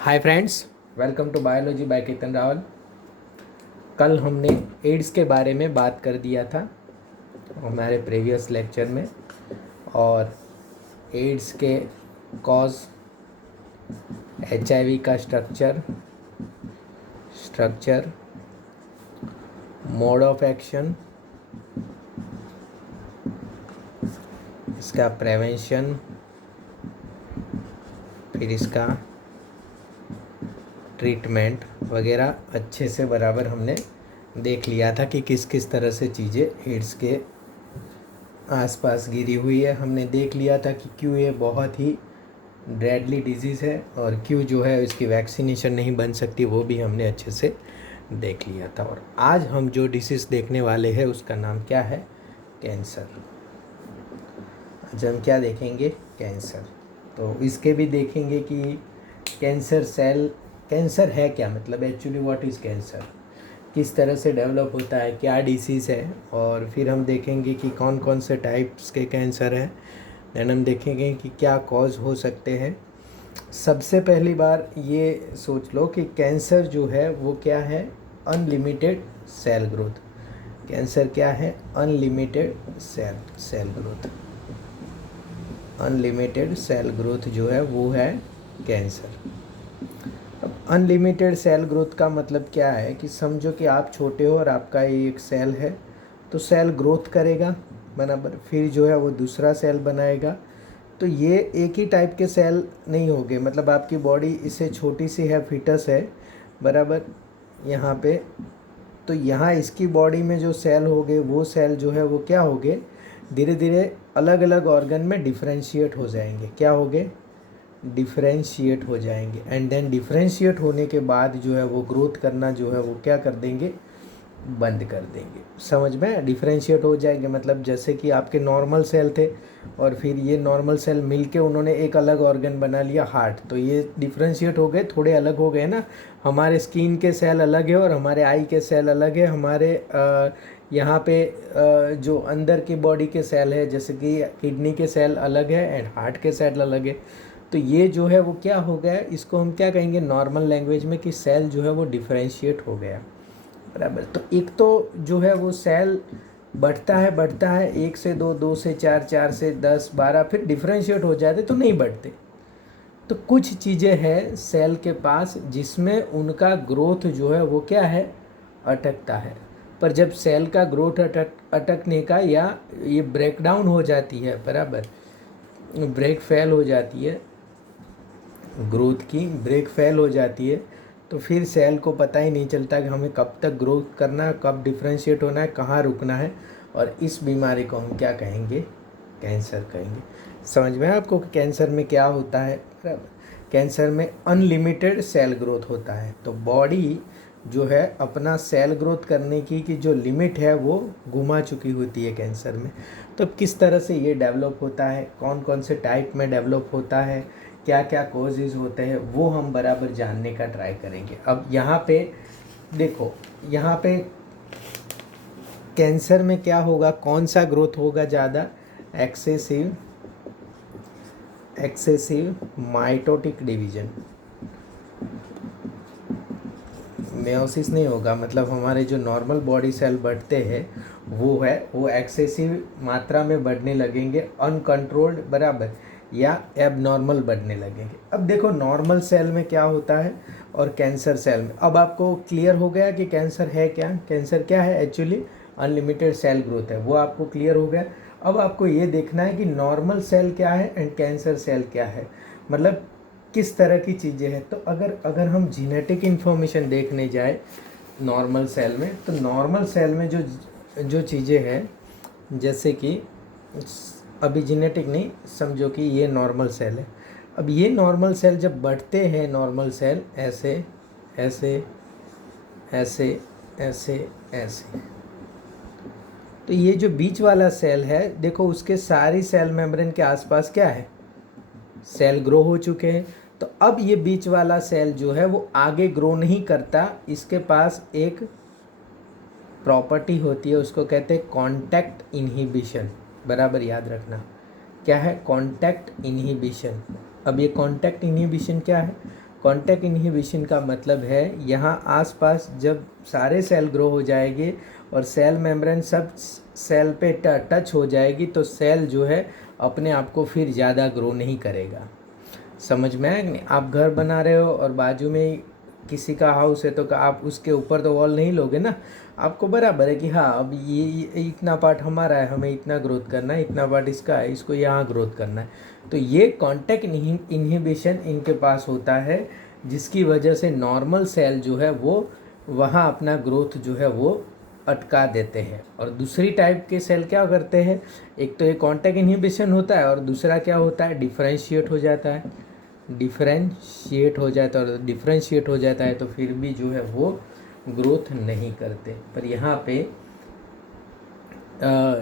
Hi friends, welcome to biology by Ketan Rawal. कल हमने ads के बारे में बात कर दिया था हमारे प्रीवियस लेक्चर में, और एड्स के कॉज, एचआईवी का स्ट्रक्चर, मोड ऑफ एक्शन, इसका प्रिवेंशन, फिर इसका ट्रीटमेंट वगैरह अच्छे से बराबर हमने देख लिया था कि किस किस तरह से चीज़ें एड्स के आसपास गिरी हुई है। हमने देख लिया था कि क्यों ये बहुत ही डेडली डिजीज़ है और क्यों जो है इसकी वैक्सीनेशन नहीं बन सकती, वो भी हमने अच्छे से देख लिया था। और आज हम जो डिसीज़ देखने वाले हैं उसका नाम क्या है? कैंसर। आज हम क्या देखेंगे? कैंसर। तो इसके भी देखेंगे कि कैंसर है क्या, मतलब एक्चुअली व्हाट इज़ कैंसर, किस तरह से डेवलप होता है, क्या डिसीज़ है, और फिर हम देखेंगे कि कौन कौन से टाइप्स के कैंसर हैं। देन हम देखेंगे कि क्या कॉज हो सकते हैं। सबसे पहली बार ये सोच लो कि कैंसर जो है वो क्या है? Unlimited cell growth. कैंसर क्या है? Unlimited cell growth. Unlimited cell growth जो है वो है कैंसर। अब अनलिमिटेड सेल ग्रोथ का मतलब क्या है कि समझो कि आप छोटे हो और आपका एक सेल है, तो सेल ग्रोथ करेगा बराबर, फिर जो है वो दूसरा सेल बनाएगा। तो ये एक ही टाइप के सेल नहीं होंगे, मतलब आपकी बॉडी इससे छोटी सी है, फिटस है बराबर यहाँ पे, तो यहाँ इसकी बॉडी में जो सेल होंगे वो सेल जो है वो क्या होंगे? धीरे धीरे अलग अलग ऑर्गन में डिफ्रेंशिएट हो जाएंगे। क्या होंगे? डिफ्रेंशिएट हो जाएंगे। एंड देन डिफ्रेंशिएट होने के बाद जो है वो ग्रोथ करना जो है वो क्या कर देंगे? बंद कर देंगे। समझ में? डिफ्रेंशिएट हो जाएंगे मतलब जैसे कि आपके नॉर्मल सेल थे और फिर ये नॉर्मल सेल मिलके उन्होंने एक अलग ऑर्गन बना लिया, हार्ट, तो ये डिफ्रेंशिएट हो गए, थोड़े अलग हो गए ना। हमारे स्किन के सेल अलग है और हमारे आई के सेल अलग है, हमारे यहाँ पे जो अंदर की बॉडी के सेल है जैसे कि किडनी के सेल अलग है एंड हार्ट के सेल अलग है। तो ये जो है वो क्या हो गया, इसको हम क्या कहेंगे नॉर्मल लैंग्वेज में, कि सेल जो है वो डिफ्रेंशिएट हो गया बराबर। तो एक तो जो है वो सेल बढ़ता है, 1 से 2, 2 से 4, 4 से 10, 12, फिर डिफ्रेंशिएट हो जाते तो नहीं बढ़ते। तो कुछ चीज़ें हैं सेल के पास जिसमें उनका ग्रोथ जो है वो क्या है? अटकता है। पर जब सेल का ग्रोथ अटकने का या ये ब्रेकडाउन हो जाती है बराबर, ब्रेक फेल हो जाती है, ग्रोथ की ब्रेक फेल हो जाती है, तो फिर सेल को पता ही नहीं चलता कि हमें कब तक ग्रोथ करना है, कब डिफ्रेंशिएट होना है, कहाँ रुकना है। और इस बीमारी को हम क्या कहेंगे? कैंसर कहेंगे। समझ में आपको कि कैंसर में क्या होता है? कैंसर में अनलिमिटेड सेल ग्रोथ होता है। तो बॉडी जो है अपना सेल ग्रोथ करने की जो लिमिट है वो घुमा चुकी होती है कैंसर में। तो किस तरह से ये डेवलप होता है, कौन कौन से टाइप में डेवलप होता है, क्या क्या कॉजेज़ होते हैं, वो हम बराबर जानने का ट्राई करेंगे। अब यहाँ पे देखो, यहाँ पे कैंसर में क्या होगा, कौन सा ग्रोथ होगा ज़्यादा? Excessive mitotic division. मेयोसिस नहीं होगा, मतलब हमारे जो नॉर्मल बॉडी सेल बढ़ते हैं वो एक्सेसिव मात्रा में बढ़ने लगेंगे, अनकंट्रोल्ड बराबर, या एबनॉर्मल बढ़ने लगेंगे। अब देखो नॉर्मल सेल में क्या होता है और कैंसर सेल में, अब आपको क्लियर हो गया कि कैंसर है क्या? कैंसर क्या है? एक्चुअली अनलिमिटेड सेल ग्रोथ है, वो आपको क्लियर हो गया। अब आपको ये देखना है कि नॉर्मल सेल क्या है एंड कैंसर सेल क्या है, मतलब किस तरह की चीज़ें हैं। तो अगर हम जीनेटिक इन्फॉर्मेशन देखने जाए नॉर्मल सेल में, तो नॉर्मल सेल में जो जो चीज़ें हैं, जैसे कि अभी जीनेटिक नहीं, समझो कि ये नॉर्मल सेल है। अब ये नॉर्मल सेल जब बढ़ते हैं, नॉर्मल सेल ऐसे ऐसे ऐसे ऐसे ऐसे, तो ये जो बीच वाला सेल है देखो, उसके सारी सेल मेम्ब्रेन के आसपास क्या है? सेल ग्रो हो चुके हैं। तो अब ये बीच वाला सेल जो है वो आगे ग्रो नहीं करता, इसके पास एक प्रॉपर्टी होती है, उसको कहते हैं कांटेक्ट इनहिबिशन। बराबर याद रखना, क्या है? Contact inhibition. अब ये कांटेक्ट इनहिबिशन क्या है? कॉन्टैक्ट इनहिबिशन का मतलब है यहाँ आसपास जब सारे सेल ग्रो हो जाएंगे और सेल मेम्ब्रेन सब सेल पे टच हो जाएगी तो सेल जो है अपने आप को फिर ज़्यादा ग्रो नहीं करेगा। समझ में आया कि नहीं? आप घर बना रहे हो और बाजू में किसी का हाउस है तो आप उसके ऊपर तो वॉल नहीं लोगे ना। आपको बराबर है कि हाँ अब ये इतना पार्ट हमारा है, हमें इतना ग्रोथ करना है, इतना पार्ट इसका है, इसको यहाँ ग्रोथ करना है। तो ये कॉन्टैक्ट इनहिबिशन इनके पास होता है, जिसकी वजह से नॉर्मल सेल जो है वो वहाँ अपना ग्रोथ जो है वो अटका देते हैं। और दूसरी टाइप के सेल क्या करते हैं, एक तो ये कॉन्टैक्ट इनहिबिशन होता है और दूसरा क्या होता है, डिफरेंशिएट हो जाता है। डिफरेंशिएट हो जाता है और डिफरेंशिएट हो जाता है तो फिर भी जो है वो ग्रोथ नहीं करते। पर यहाँ पे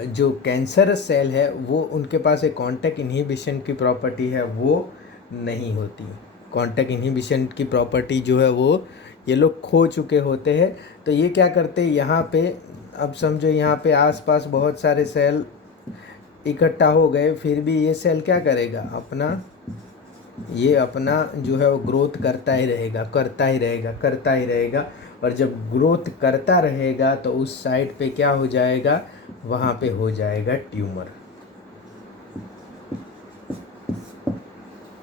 जो कैंसरस सेल है वो उनके पास एक कॉन्टैक्ट इनहिबिशन की प्रॉपर्टी है, वो नहीं होती। कॉन्टैक्ट इनहिबिशन की प्रॉपर्टी जो है वो ये लोग खो चुके होते हैं। तो ये क्या करते हैं, यहाँ पे अब समझो यहाँ पे आसपास बहुत सारे सेल इकट्ठा हो गए, फिर भी ये सेल क्या करेगा, अपना जो है वो ग्रोथ करता ही रहेगा, करता ही रहेगा, करता ही रहेगा। और जब ग्रोथ करता रहेगा तो उस साइड पे क्या हो जाएगा, वहाँ पे हो जाएगा ट्यूमर।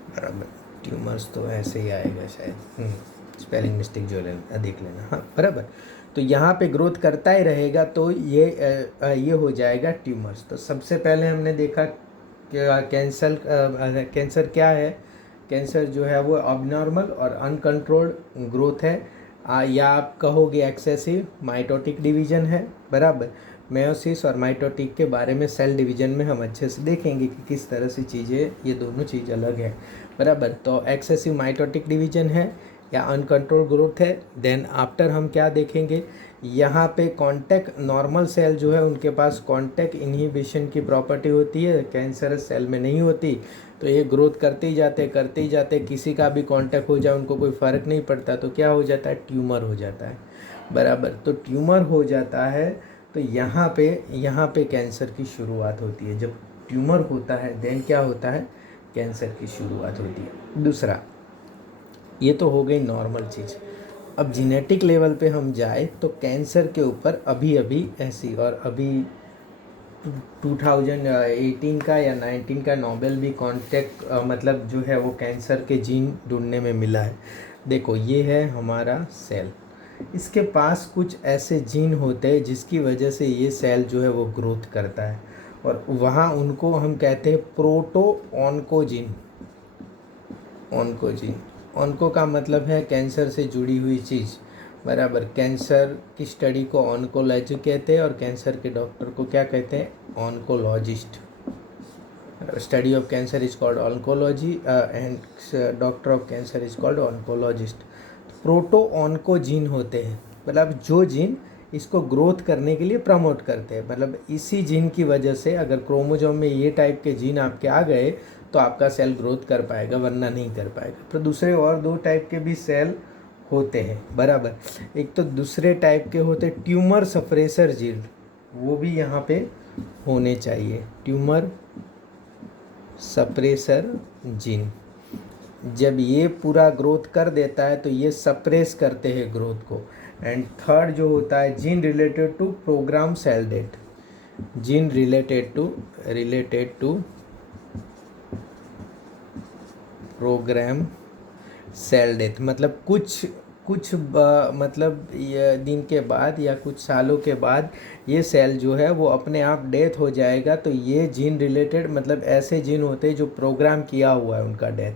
बराबर, ट्यूमर्स तो ऐसे ही आएगा शायद, स्पेलिंग मिस्टेक जो देख लेना, हाँ बराबर। तो यहाँ पे ग्रोथ करता ही रहेगा तो ये हो जाएगा ट्यूमर्स। तो सबसे पहले हमने देखा कि कैंसर क्या है। कैंसर जो है वो अबनॉर्मल और अनकंट्रोल्ड ग्रोथ है, या आप कहोगे एक्सेसिव माइटोटिक डिवीजन है। बराबर, मेयोसिस और माइटोटिक के बारे में सेल डिवीजन में हम अच्छे से देखेंगे कि किस तरह से चीज़ें, ये दोनों चीज़ अलग है। बराबर, तो एक्सेसिव माइटोटिक डिवीजन है या अनकंट्रोल ग्रोथ है। देन आफ्टर हम क्या देखेंगे, यहाँ पे कॉन्टैक्ट नॉर्मल सेल जो है उनके पास कॉन्टैक्ट इनहिबिशन की प्रॉपर्टी होती है, कैंसरस सेल में नहीं होती। तो ये ग्रोथ करते ही जाते, किसी का भी कॉन्टैक्ट हो जाए उनको कोई फ़र्क नहीं पड़ता, तो क्या हो जाता है, ट्यूमर हो जाता है। बराबर, तो ट्यूमर हो जाता है तो यहाँ पे कैंसर की शुरुआत होती है। जब ट्यूमर होता है देन क्या होता है, कैंसर की शुरुआत होती है। दूसरा, ये तो हो गई नॉर्मल चीज़। अब जेनेटिक लेवल पे हम जाए तो कैंसर के ऊपर अभी ऐसी, और अभी 2018 का या 19 का नोबेल भी कॉन्टैक्ट मतलब जो है वो कैंसर के जीन ढूंढने में मिला है। देखो ये है हमारा सेल, इसके पास कुछ ऐसे जीन होते हैं जिसकी वजह से ये सेल जो है वो ग्रोथ करता है, और वहाँ उनको हम कहते हैं प्रोटो ऑन्कोजीन। ऑन्कोजीन, ऑन्को का मतलब है कैंसर से जुड़ी हुई चीज़। बराबर, कैंसर की स्टडी को ऑन्कोलॉजी कहते हैं और कैंसर के डॉक्टर को क्या कहते हैं, oncologist. Study of cancer is called oncology and doctor of cancer is called oncologist. Proto oncogene होते हैं, मतलब जो जीन इसको ग्रोथ करने के लिए प्रमोट करते हैं। मतलब इसी जीन की वजह से अगर क्रोमोजोम में ये टाइप के जीन आपके आ गए तो आपका सेल ग्रोथ कर पाएगा, वरना नहीं कर पाएगा। तो दूसरे और दो टाइप के भी सेल होते हैं। बराबर, एक तो दूसरे टाइप के होते ट्यूमर सप्रेसर जीन, वो भी यहाँ पे होने चाहिए, ट्यूमर सप्रेसर जीन। जब ये पूरा ग्रोथ कर देता है तो ये सप्रेस करते हैं ग्रोथ को। एंड थर्ड जो होता है gene related to program cell death, gene related to program cell death, मतलब कुछ मतलब ये दिन के बाद या कुछ सालों के बाद ये सेल जो है वो अपने आप डेथ हो जाएगा। तो ये जीन रिलेटेड मतलब ऐसे जीन होते हैं जो प्रोग्राम किया हुआ है उनका डेथ।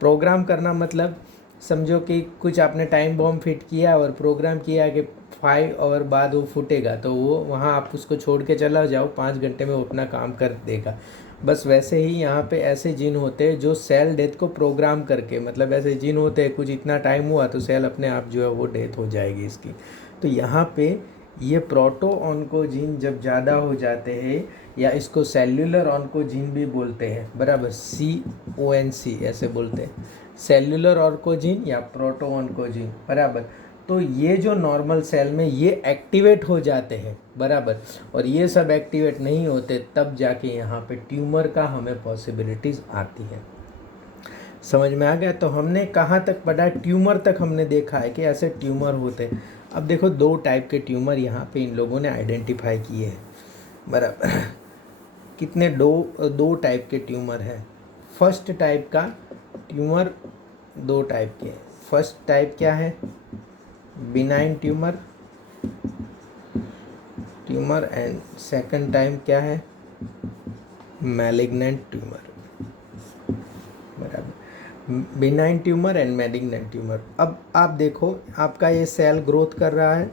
प्रोग्राम करना मतलब समझो कि कुछ आपने टाइम बॉम्ब फिट किया और प्रोग्राम किया कि 5 आवर बाद वो फूटेगा, तो वो वहाँ आप उसको छोड़ के चला जाओ, 5 घंटे में वो अपना काम कर देगा। बस वैसे ही यहाँ पे ऐसे जीन होते हैं जो सेल डेथ को प्रोग्राम करके, मतलब ऐसे जीन होते हैं कुछ इतना टाइम हुआ तो सेल अपने आप जो है वो डेथ हो जाएगी इसकी। तो यहाँ पे ये प्रोटो ऑन्कोजीन जब ज़्यादा हो जाते हैं, या इसको सेल्यूलर ऑन्कोजीन भी बोलते हैं। बराबर, CONC ऐसे बोलते हैं, सेल्यूलर ऑन्कोजीन या प्रोटो ऑन्कोजीन। बराबर, तो ये जो नॉर्मल सेल में ये एक्टिवेट हो जाते हैं। बराबर, और ये सब एक्टिवेट नहीं होते तब जाके यहाँ पे ट्यूमर का हमें पॉसिबिलिटीज़ आती है। समझ में आ गया। तो हमने कहाँ तक पढ़ा, ट्यूमर तक हमने देखा है कि ऐसे ट्यूमर होते हैं। अब देखो 2 टाइप के ट्यूमर यहाँ पे इन लोगों ने आइडेंटिफाई किए हैं, बराबर। कितने, 2 टाइप के ट्यूमर हैं। फर्स्ट टाइप का ट्यूमर 2 टाइप के। फर्स्ट टाइप क्या है, benign tumour and second type क्या है, मैलिग्नेंट ट्यूमर, बराबर। Benign tumour and malignant tumour. अब आप देखो, आपका ये सेल ग्रोथ कर रहा है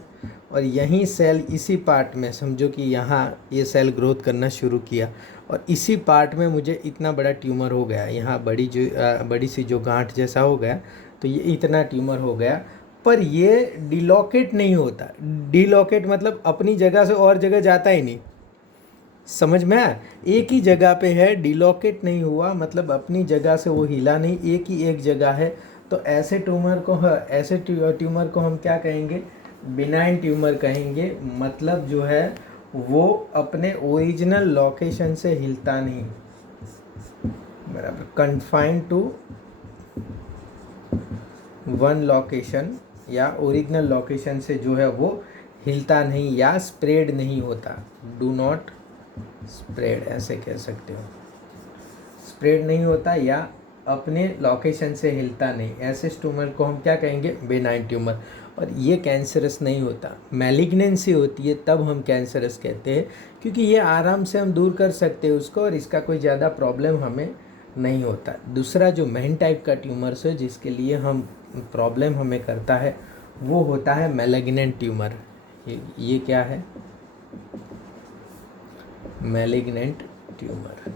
और यहीं सेल इसी पार्ट में, समझो कि यहाँ ये सेल ग्रोथ करना शुरू किया और इसी पार्ट में मुझे इतना बड़ा ट्यूमर हो गया, यहाँ बड़ी सी जो गांठ जैसा हो गया, तो ये इतना ट्यूमर हो गया। पर ये डिलोकेट नहीं होता। डिलोकेट मतलब अपनी जगह से और जगह जाता ही नहीं, समझ में आया। एक ही जगह पे है, डिलोकेट नहीं हुआ, मतलब अपनी जगह से वो हिला नहीं, एक जगह है। तो ऐसे ट्यूमर को हम क्या कहेंगे, बिनाइन ट्यूमर कहेंगे। मतलब जो है वो अपने ओरिजिनल लोकेशन से हिलता नहीं, बराबर। कन्फाइंड टू वन लोकेशन या ओरिजिनल लोकेशन से जो है वो हिलता नहीं या स्प्रेड नहीं होता। डू नॉट स्प्रेड, ऐसे कह सकते हो, स्प्रेड नहीं होता या अपने लोकेशन से हिलता नहीं। ऐसे ट्यूमर को हम क्या कहेंगे, बेनाइन ट्यूमर। और ये कैंसरस नहीं होता, मैलिग्नेंसी होती है तब हम कैंसरस कहते हैं, क्योंकि ये आराम से हम दूर कर सकते हैं उसको और इसका कोई ज़्यादा प्रॉब्लम हमें नहीं होता। दूसरा जो मेन टाइप का ट्यूमर्स है जिसके लिए हम प्रॉब्लम हमें करता है वो होता है मैलिग्नेंट ट्यूमर। ये क्या है, मैलिग्नेंट ट्यूमर।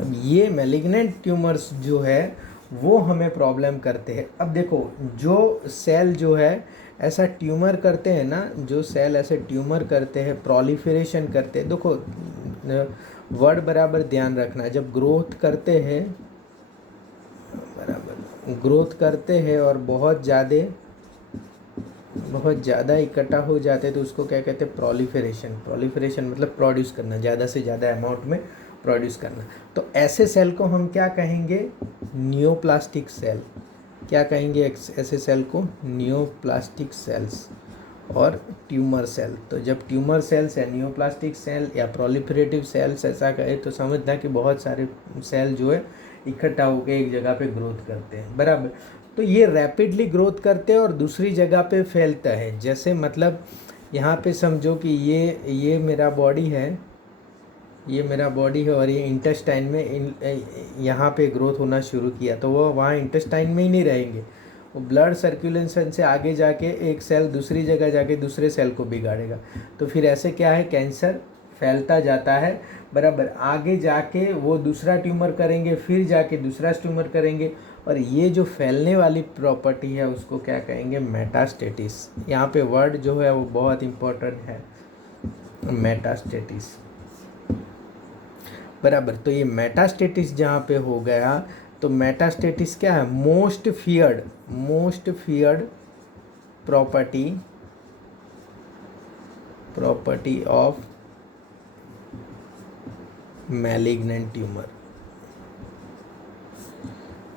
अब ये मैलिग्नेंट ट्यूमर्स जो है वो हमें प्रॉब्लम करते हैं। अब देखो, जो सेल जो है ऐसा ट्यूमर करते हैं ना, जो सेल ऐसे ट्यूमर करते हैं, प्रोलिफरेशन करते हैं, देखो वर्ड बराबर ध्यान रखना, जब ग्रोथ करते हैं, बराबर ग्रोथ करते हैं और बहुत ज़्यादा इकट्ठा हो जाते हैं तो उसको क्या कहते हैं, प्रोलिफरेशन मतलब प्रोड्यूस करना, ज़्यादा से ज़्यादा अमाउंट में प्रोड्यूस करना। तो ऐसे सेल को हम क्या कहेंगे, नियोप्लास्टिक सेल। क्या कहेंगे ऐसे सेल को, नियोप्लास्टिक सेल्स और ट्यूमर सेल। तो जब ट्यूमर सेल्स या नियोप्लास्टिक सेल या प्रोलिफरेटिव सेल्स ऐसा कहे तो समझना कि बहुत सारे सेल जो है इकट्ठा होकर एक जगह पे ग्रोथ करते हैं, बराबर। तो ये रैपिडली ग्रोथ करते हैं और दूसरी जगह पे फैलता है। जैसे मतलब यहाँ पे समझो कि ये मेरा बॉडी है, ये मेरा बॉडी है और ये इंटेस्टाइन में यहाँ पे ग्रोथ होना शुरू किया, तो वो वहाँ इंटेस्टाइन में ही नहीं रहेंगे, वो ब्लड सर्कुलेशन से आगे जाके एक सेल दूसरी जगह जाके दूसरे सेल को बिगाड़ेगा। तो फिर ऐसे क्या है, कैंसर फैलता जाता है, बराबर। आगे जाके वो दूसरा ट्यूमर करेंगे, फिर जाके दूसरा ट्यूमर करेंगे, और ये जो फैलने वाली प्रॉपर्टी है उसको क्या कहेंगे, मेटास्टेटिस। यहाँ पे वर्ड जो है वो बहुत इम्पोर्टेंट है, मेटास्टेटिस, बराबर। तो ये मेटास्टेटिस जहाँ पे हो गया, तो मेटास्टेटिस क्या है, most feared property of malignant tumour.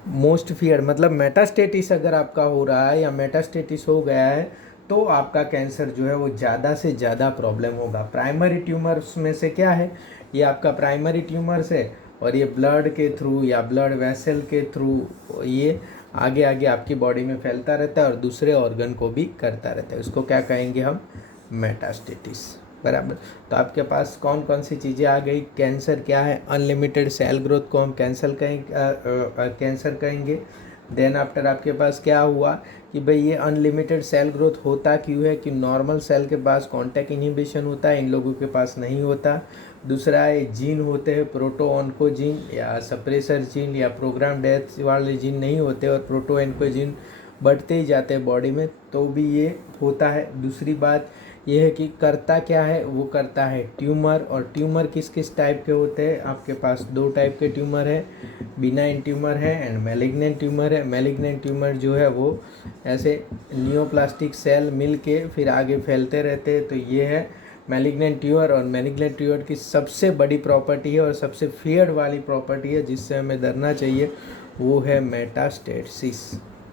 Most fear मतलब मेटास्टेटिस अगर आपका हो रहा है या मेटास्टेटिस हो गया है तो आपका कैंसर जो है वो ज़्यादा से ज़्यादा प्रॉब्लम होगा। प्राइमरी ट्यूमर्स में से क्या है, ये आपका प्राइमरी ट्यूमर्स है और ये ब्लड के थ्रू या ब्लड वेसल के थ्रू ये आगे आगे आपकी बॉडी में फैलता रहता है और दूसरे ऑर्गन को भी करता रहता है। उसको क्या कहेंगे हम, मेटास्टेटिस, बराबर। तो आपके पास कौन कौन सी चीज़ें आ गई, कैंसर क्या है, अनलिमिटेड सेल ग्रोथ को हम कैंसर कहेंगे। देन आफ्टर आपके पास क्या हुआ कि भाई ये अनलिमिटेड सेल ग्रोथ होता क्यों है, कि नॉर्मल सेल के पास कॉन्टैक्ट इनहिबिशन होता है, इन लोगों के पास नहीं होता। दूसरा है जीन होते हैं, प्रोटो ऑन्को जीन या सप्रेसर जीन या प्रोग्राम डेथ वाले जीन नहीं होते और प्रोटो ऑन्को जीन बढ़ते ही जाते हैं बॉडी में, तो भी ये होता है। दूसरी बात ये है कि करता क्या है, वो करता है ट्यूमर। और ट्यूमर किस किस टाइप के होते हैं, आपके पास 2 टाइप के ट्यूमर है, बिनाइन ट्यूमर है एंड मैलिग्नेंट ट्यूमर है। मैलिग्नेंट ट्यूमर जो है वो ऐसे नियोप्लास्टिक सेल मिल के फिर आगे फैलते रहते हैं, तो ये है मैलिग्नेंट ट्यूमर, और मैलिग्नेंट ट्यूमर की सबसे बड़ी प्रॉपर्टी है और सबसे फियर्ड वाली प्रॉपर्टी है जिससे हमें डरना चाहिए, वो है मेटास्टेसिस,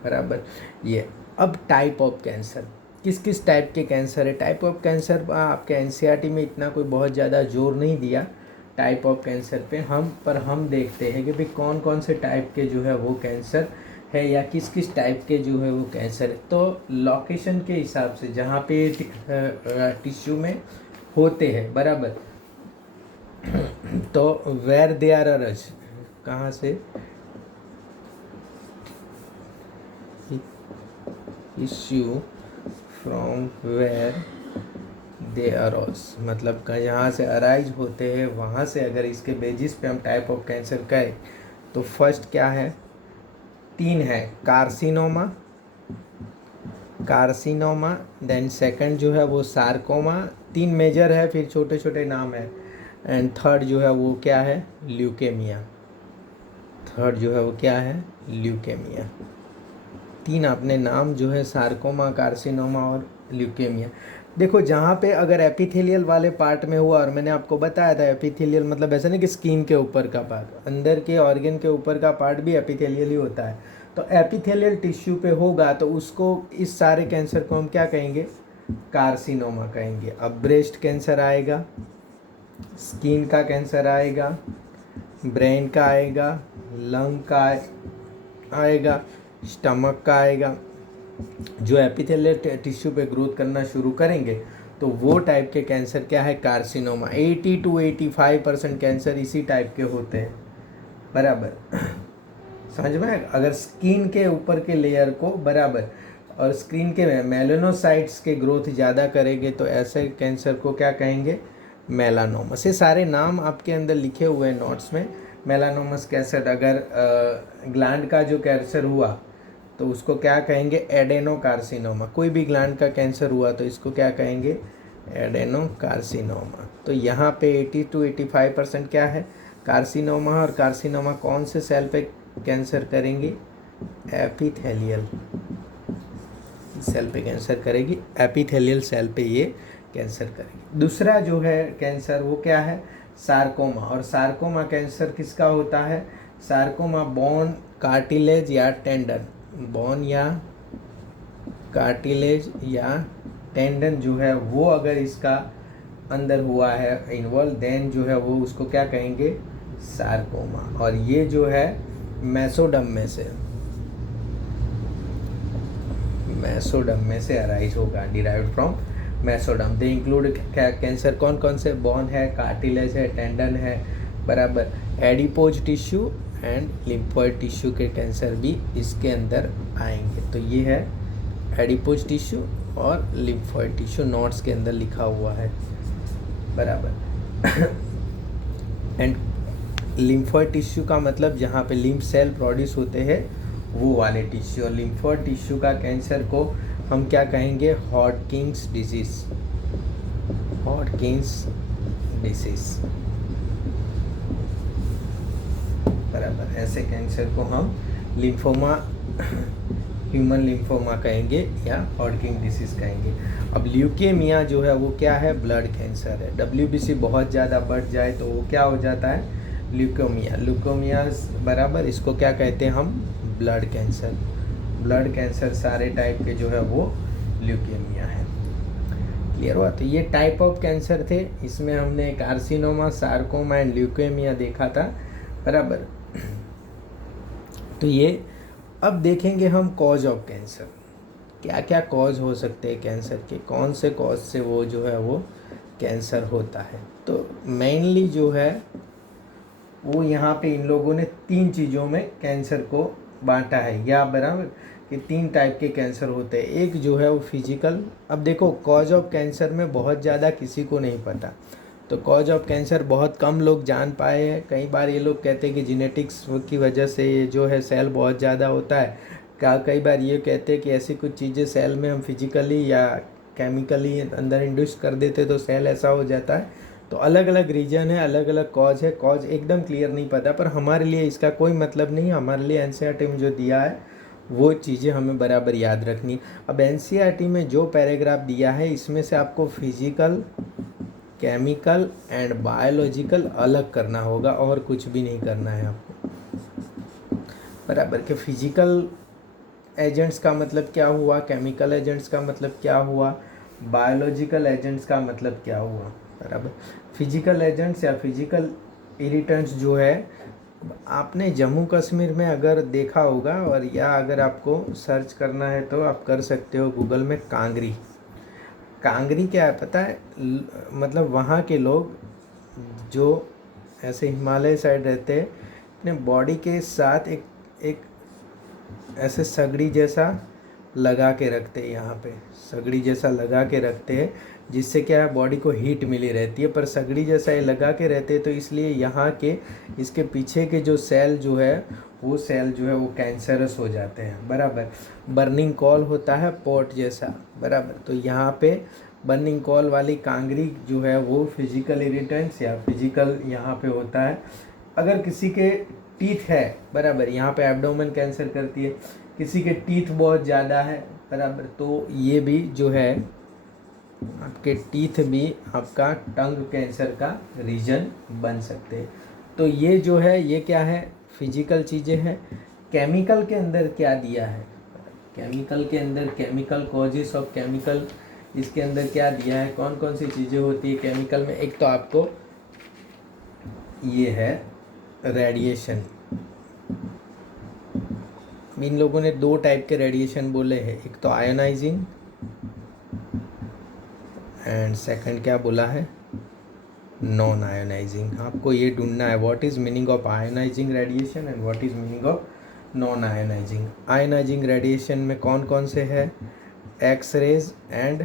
बराबर। ये अब टाइप ऑफ कैंसर, किस किस टाइप के कैंसर है। टाइप ऑफ कैंसर आपके एनसीईआरटी में इतना कोई बहुत ज़्यादा जोर नहीं दिया टाइप ऑफ कैंसर पे, हम देखते हैं कि भाई कौन कौन से टाइप के जो है वो कैंसर है या किस किस टाइप के जो है वो कैंसर है। तो लोकेशन के हिसाब से जहाँ पे टिश्यू में होते हैं, बराबर, तो वेर दे आर अरज, कहाँ से, tissue from where they arise, मतलब यहाँ से अराइज होते हैं वहाँ से अगर इसके बेसिस पे हम टाइप ऑफ कैंसर कहें तो फर्स्ट क्या है, 3 है, कार्सिनोमा, देन सेकंड जो है वो सार्कोमा, 3 मेजर है, फिर छोटे छोटे नाम है, एंड थर्ड जो है वो क्या है, ल्यूकेमिया। थर्ड जो है वो क्या है, ल्यूकेमिया। 3 अपने नाम जो है, सार्कोमा, कार्सिनोमा और ल्यूकेमिया। देखो जहाँ पे अगर एपिथेलियल वाले पार्ट में हुआ, और मैंने आपको बताया था एपिथेलियल मतलब ऐसा नहीं कि स्किन के ऊपर का पार्ट, अंदर के ऑर्गन के ऊपर का पार्ट भी एपिथेलियल ही होता है। तो एपिथेलियल टिश्यू पे होगा तो उसको, इस सारे कैंसर को हम क्या कहेंगे, कार्सिनोमा कहेंगे। अब ब्रेस्ट कैंसर आएगा, स्किन का कैंसर आएगा, ब्रेन का आएगा, लंग का आएगा, स्टमक का आएगा। जो एपिथेलियल टिश्यू पे ग्रोथ करना शुरू करेंगे तो वो टाइप के कैंसर क्या है, कार्सिनोमा। 80 to 85% कैंसर इसी टाइप के होते हैं, बराबर। समझ में, अगर स्किन के ऊपर के लेयर को, बराबर, और स्किन के मेलानोसाइट्स के ग्रोथ ज़्यादा करेंगे तो ऐसे कैंसर को क्या कहेंगे, मेलानोमा। से सारे नाम आपके अंदर लिखे हुए हैं नोट्स में। मेलानोमस कैंसर, अगर ग्लैंड का जो कैंसर हुआ तो उसको क्या कहेंगे, एडेनोकार्सिनोमा। कोई भी ग्लैंड का कैंसर हुआ तो इसको क्या कहेंगे, एडेनोकार्सिनोमा। तो यहाँ पे 80 to 85% क्या है, कार्सिनोमा। और कार्सिनोमा कौन से सेल पे कैंसर करेंगे, एपिथेलियल सेल पे कैंसर करेगी, एपिथेलियल सेल पे ये कैंसर करेगी। दूसरा जो है कैंसर वो क्या है, सार्कोमा। और सार्कोमा कैंसर किसका होता है, सार्कोमा बोन, कार्टिलेज या टेंडन, बोन या कार्टिलेज या टेंडन जो है वो अगर इसका अंदर हुआ है इन्वॉल्व, देन जो है वो उसको क्या कहेंगे, सार्कोमा। और ये जो है मेसोडम में से अराइज होगा, derived from mesoderm. They include cancer कौन कौन से, बोन है, कार्टिलेज है, टेंडन है, बराबर, adipose tissue and lymphoid tissue के कैंसर भी इसके अंदर आएंगे। तो ये है एडिपोज टिश्यू और लिम्फोइड टिश्यू, नोट्स के अंदर लिखा हुआ है, बराबर। एंड लिम्फोइड टिश्यू का मतलब जहाँ पे लिम्फ सेल प्रोड्यूस होते हैं वो वाले टिश्यू। और लिम्फोइड टिश्यू का कैंसर को हम क्या कहेंगे, हॉडकिंस डिजीज, बराबर। ऐसे कैंसर को हम लिम्फोमा, ह्यूमन लिम्फोमा कहेंगे या हॉडकिंस डिसीज कहेंगे। अब ल्यूकेमिया जो है वो क्या है, ब्लड कैंसर है। WBC बहुत ज़्यादा बढ़ जाए तो वो क्या हो जाता है, ल्यूकेमिया, बराबर। इसको क्या कहते हैं हम, ब्लड कैंसर सारे टाइप के जो है वो ल्यूकेमिया है। क्लियर हुआ। तो ये टाइप ऑफ कैंसर थे, इसमें हमने कार्सिनोमा, सार्कोमा एंड ल्यूकेमिया देखा था, बराबर। तो ये अब देखेंगे हम कॉज ऑफ कैंसर, क्या क्या कॉज हो सकते हैं कैंसर के, कौन से कॉज से वो जो है वो कैंसर होता है। तो मेनली जो है वो यहाँ पे इन लोगों ने 3 चीज़ों में कैंसर को बांटा है, या बराबर कि 3 टाइप के कैंसर होते हैं। एक जो है वो फिजिकल, अब देखो कॉज ऑफ कैंसर में बहुत ज़्यादा किसी को नहीं पता, तो कॉज ऑफ कैंसर बहुत कम लोग जान पाए हैं। कई बार ये लोग कहते हैं कि जेनेटिक्स की वजह से ये जो है सेल बहुत ज़्यादा होता है, कई बार ये कहते हैं कि ऐसी कुछ चीज़ें सेल में हम फिजिकली या केमिकली अंदर इंड्यूस कर देते तो सेल ऐसा हो जाता है। तो अलग अलग रीजन है, अलग अलग कॉज है, कॉज एकदम क्लियर नहीं पता, पर हमारे लिए इसका कोई मतलब नहीं है। हमारे लिए एनसीईआरटी में जो दिया है वो चीज़ें हमें बराबर याद रखनी। अब एनसीईआरटी में जो पैराग्राफ दिया है इसमें से आपको फिजिकल केमिकल एंड बायोलॉजिकल अलग करना होगा और कुछ भी नहीं करना है आपको, बराबर। कि फिजिकल एजेंट्स का मतलब क्या हुआ, केमिकल एजेंट्स का मतलब क्या हुआ, बायोलॉजिकल एजेंट्स का मतलब क्या हुआ, बराबर। फिजिकल एजेंट्स या फिजिकल इरिटेंट्स जो है, आपने जम्मू कश्मीर में अगर देखा होगा, और या अगर आपको सर्च करना है तो आप कर सकते हो गूगल में, कांगरी। कांगरी क्या है पता है, मतलब वहाँ के लोग जो ऐसे हिमालय साइड रहते हैं, अपने बॉडी के साथ एक एक ऐसे सगड़ी जैसा लगा के रखते हैं, यहाँ पे सगड़ी जैसा लगा के रखते हैं, जिससे क्या है बॉडी को हीट मिली रहती है। पर सगड़ी जैसा ये लगा के रहते हैं तो इसलिए यहाँ के इसके पीछे के जो सेल जो है वो सेल जो है वो कैंसरस हो जाते हैं, बराबर। बर्निंग कॉल होता है पॉट जैसा, बराबर। तो यहाँ पे बर्निंग कॉल वाली कांगरी जो है वो फिजिकल इरिटेंट्स या फिजिकल यहाँ पे होता है। अगर किसी के टीथ है, बराबर, यहाँ पे एब्डोमेन कैंसर करती है, किसी के टीथ बहुत ज़्यादा है, बराबर, तो ये भी जो है आपके टीथ भी आपका टंग कैंसर का रीजन बन सकते हैं। तो ये जो है ये क्या है, फिजिकल चीज़ें हैं। केमिकल के अंदर क्या दिया है, केमिकल के अंदर केमिकल कॉजेस ऑफ केमिकल, इसके अंदर क्या दिया है, कौन कौन सी चीज़ें होती है केमिकल में। एक तो आपको ये है रेडिएशन। इन लोगों ने दो टाइप के रेडिएशन बोले हैं, एक तो आयोनाइजिंग एंड सेकंड क्या बोला है, नॉन आयोनाइजिंग। आपको ये ढूंढना है what is meaning of ionising radiation and what is meaning of non ionising. Ionising radiation में कौन कौन से है, X rays and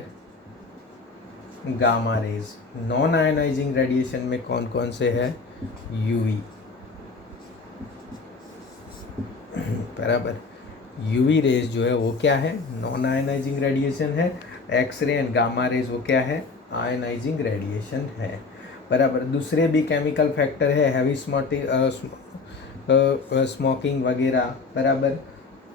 gamma rays. Non ionising radiation में कौन कौन से है, यूवी, बराबर। यूवी रेज जो है वो क्या है, नॉन आयोनाइजिंग रेडिएशन है। एक्सरे एंड गामा रेज वो क्या है, आयोनाइजिंग रेडिएशन है, बराबर। दूसरे भी केमिकल फैक्टर है, हैवी स्मोकिंग वगैरह, बराबर।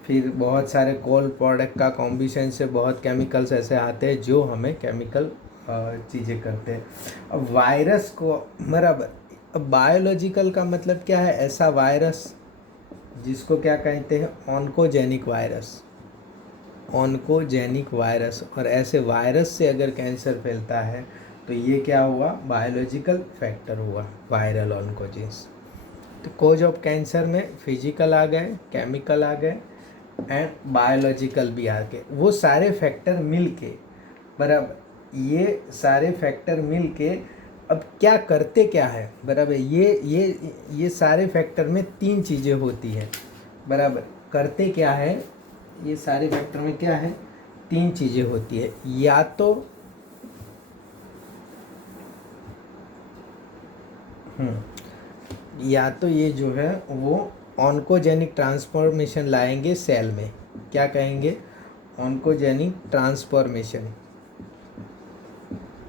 फिर बहुत सारे कोल प्रोडक्ट का कॉम्बिनेशन से बहुत केमिकल्स ऐसे आते हैं जो हमें केमिकल चीज़ें करते हैं। अब वायरस को, बराबर, अब बायोलॉजिकल का मतलब क्या है, ऐसा वायरस जिसको क्या कहते हैं, ऑन्कोजेनिक वायरस, ऑन्कोजेनिक वायरस। और ऐसे वायरस से अगर कैंसर फैलता है तो ये क्या हुआ, बायोलॉजिकल फैक्टर हुआ, वायरल ऑन्कोजेंस। तो कोज ऑफ कैंसर में फिजिकल आ गए, केमिकल आ गए एंड बायोलॉजिकल भी आ गए। वो सारे फैक्टर मिल के, बराबर, ये सारे फैक्टर मिल के अब क्या करते क्या है, बराबर। ये सारे फैक्टर में तीन चीज़ें होती हैं, बराबर। करते क्या है, ये सारे फैक्टर में क्या है, तीन चीज़ें होती है। या तो ये जो है वो ऑन्कोजेनिक ट्रांसफॉर्मेशन लाएंगे सेल में, क्या कहेंगे, ऑन्कोजेनिक ट्रांसफॉर्मेशन।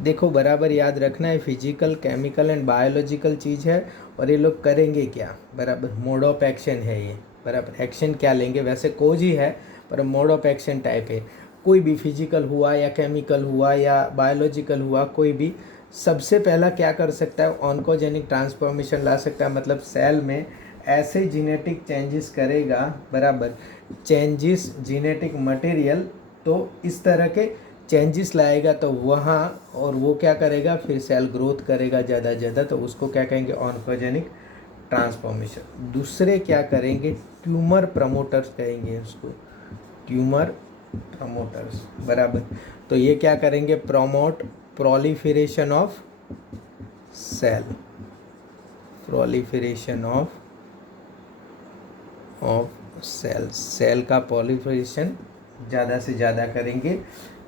देखो बराबर याद रखना है, फिजिकल केमिकल एंड बायोलॉजिकल चीज़ है। और ये लोग करेंगे क्या, बराबर, मोड ऑफ एक्शन है ये, बराबर। एक्शन क्या लेंगे, वैसे कोज ही है पर मोड ऑफ एक्शन टाइप है। कोई भी फिजिकल हुआ या केमिकल हुआ या बायोलॉजिकल हुआ, कोई भी सबसे पहला क्या कर सकता है, ऑन्कोजेनिक ट्रांसफॉर्मेशन ला सकता है। मतलब सेल में ऐसे जीनेटिक चेंजेस करेगा, बराबर, चेंजेस जीनेटिक मटेरियल, तो इस तरह के चेंजेस लाएगा तो वहाँ, और वो क्या करेगा, फिर सेल ग्रोथ करेगा ज़्यादा ज़्यादा, तो उसको क्या कहेंगे, ऑन्कोजेनिक ट्रांसफॉर्मेशन। दूसरे क्या करेंगे, ट्यूमर प्रमोटर्स कहेंगे उसको, ट्यूमर प्रमोटर्स, बराबर। तो ये क्या करेंगे, promote proliferation of cell, proliferation of cell का proliferation ज़्यादा से ज़्यादा करेंगे।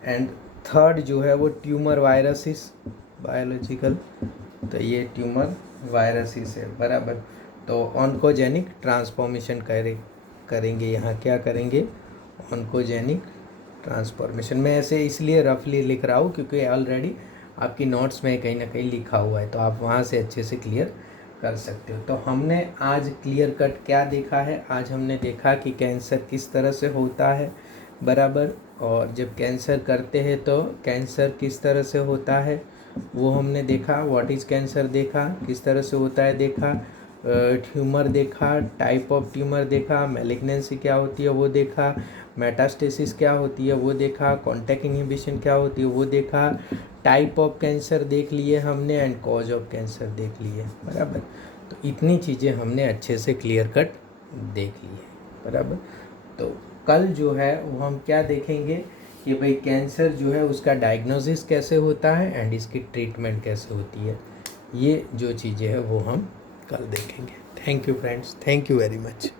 एंड थर्ड जो है वो ट्यूमर वायरसिस, बायोलॉजिकल, तो ये ट्यूमर वायरसिस है, बराबर। तो ऑन्कोजेनिक ट्रांसफॉर्मेशन करेंगे यहाँ, क्या करेंगे, ऑन्कोजेनिक ट्रांसफॉर्मेशन। मैं ऐसे इसलिए रफली लिख रहा हूँ क्योंकि ऑलरेडी आपकी नोट्स में कहीं ना कहीं लिखा हुआ है, तो आप वहाँ से अच्छे से क्लियर कर सकते हो। तो हमने आज क्लियर कट क्या देखा है, आज हमने देखा कि कैंसर किस तरह से होता है, बराबर। और जब कैंसर करते हैं तो कैंसर किस तरह से होता है, वो हमने देखा। व्हाट इज़ कैंसर देखा, किस तरह से होता है देखा, ट्यूमर देखा, टाइप ऑफ ट्यूमर देखा, मैलिग्नेंसी क्या होती है वो देखा, मेटास्टेसिस क्या होती है वो देखा, कॉन्टैक्ट इनहिबिशन क्या होती है वो देखा, टाइप ऑफ कैंसर देख लिए हमने एंड कॉज ऑफ कैंसर देख लिए, बराबर। तो इतनी चीज़ें हमने अच्छे से क्लियर कट देख ली है, बराबर। तो कल जो है वो हम क्या देखेंगे कि भाई कैंसर जो है उसका डायग्नोसिस कैसे होता है एंड इसकी ट्रीटमेंट कैसे होती है। ये जो चीज़ें हैं वो हम कल देखेंगे। Thank you friends, thank you very much.